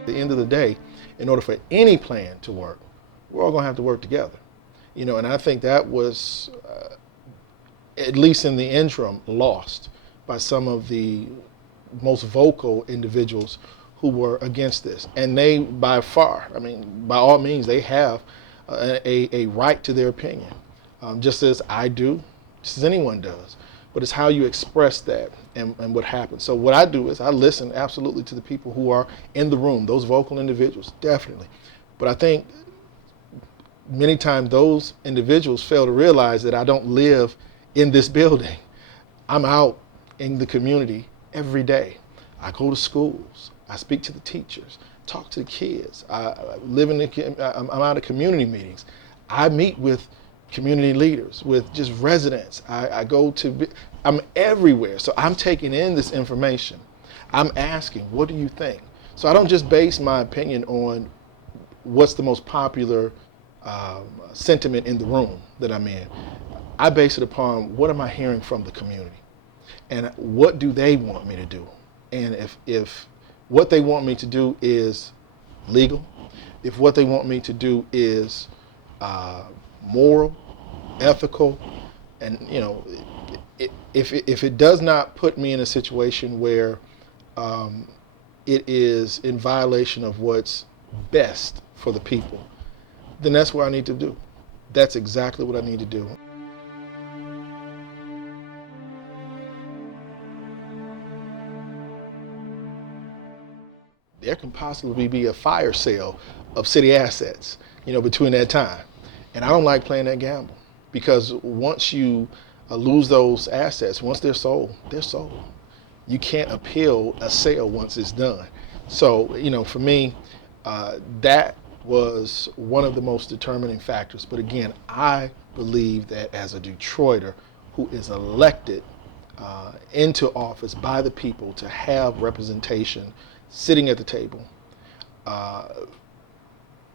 At the end of the day, in order for any plan to work, we're all going to have to work together. And I think that was, at least in the interim, lost by some of the most vocal individuals who were against this. And they, by far, I mean, by all means, they have a right to their opinion, just as I do, just as anyone does. But it's how you express that and what happens. So what I do is I listen absolutely to the people who are in the room, those vocal individuals, definitely. But I think many times those individuals fail to realize that I don't live in this building. I'm out in the community every day. I go to schools. I speak to the teachers, talk to the kids. I live I'm out at community meetings. I meet with community leaders, with just residents. I'm everywhere. So I'm taking in this information. I'm asking, what do you think? So I don't just base my opinion on what's the most popular sentiment in the room that I'm in. I base it upon what am I hearing from the community and what do they want me to do? And if what they want me to do is legal, if what they want me to do is moral, ethical, and if it does not put me in a situation where it is in violation of what's best for the people, then that's what I need to do. That's exactly what I need to do. There can possibly be a fire sale of city assets, between that time. And I don't like playing that gamble, because once you lose those assets, once they're sold, they're sold. You can't appeal a sale once it's done. So, for me, that was one of the most determining factors. But again, I believe that as a Detroiter who is elected into office by the people to have representation, sitting at the table,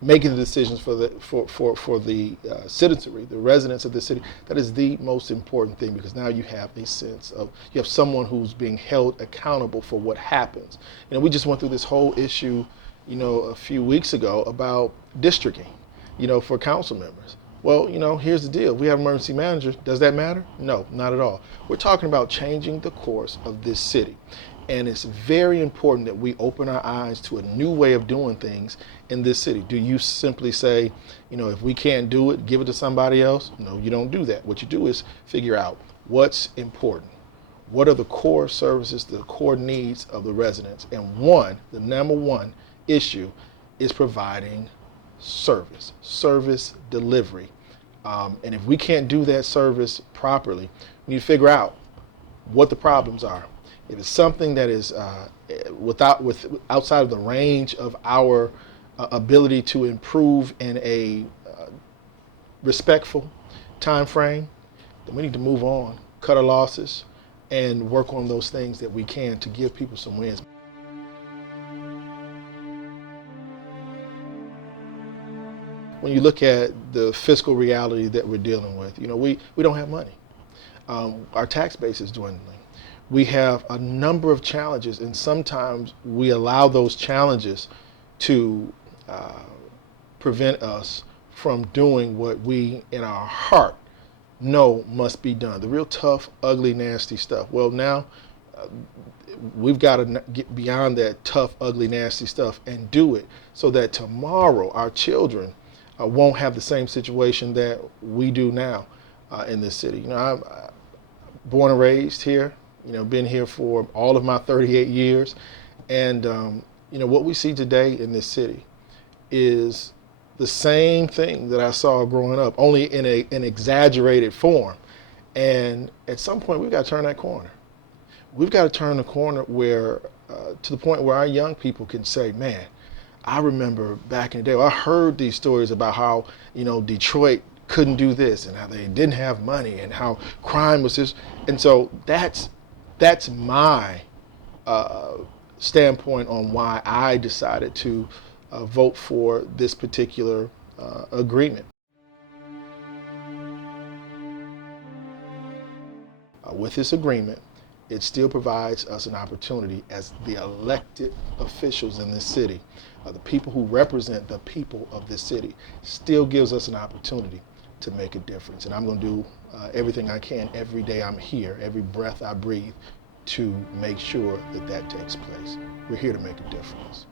making the decisions for the citizenry, the residents of the city, that is the most important thing, because now you have a sense of, you have someone who's being held accountable for what happens. We just went through this whole issue, a few weeks ago about districting, for council members. Well, here's the deal. We have emergency managers. Does that matter? No, not at all. We're talking about changing the course of this city. And it's very important that we open our eyes to a new way of doing things in this city. Do you simply say, if we can't do it, give it to somebody else? No, you don't do that. What you do is figure out what's important. What are the core services, the core needs of the residents? And the number one issue is providing service delivery. And if we can't do that service properly, we need to figure out what the problems are. If it's something that is outside of the range of our ability to improve in a respectful time frame, then we need to move on, cut our losses, and work on those things that we can to give people some wins. When you look at the fiscal reality that we're dealing with, we don't have money. Our tax base is dwindling. We have a number of challenges, and sometimes we allow those challenges to prevent us from doing what we in our heart know must be done. The real tough, ugly, nasty stuff. Well, now we've got to get beyond that tough, ugly, nasty stuff and do it so that tomorrow our children won't have the same situation that we do now in this city. I'm born and raised here. Been here for all of my 38 years. And, what we see today in this city is the same thing that I saw growing up, only in an exaggerated form. And at some point, we've got to turn that corner. We've got to turn the corner where, to the point where our young people can say, man, I remember back in the day, I heard these stories about how, Detroit couldn't do this and how they didn't have money and how crime was this. And so that's my standpoint on why I decided to vote for this particular agreement. With this agreement, it still provides us an opportunity as the elected officials in this city the people who represent the people of this city, still gives us an opportunity to make a difference. And I'm going to do everything I can every day I'm here, every breath I breathe, to make sure that that takes place. We're here to make a difference.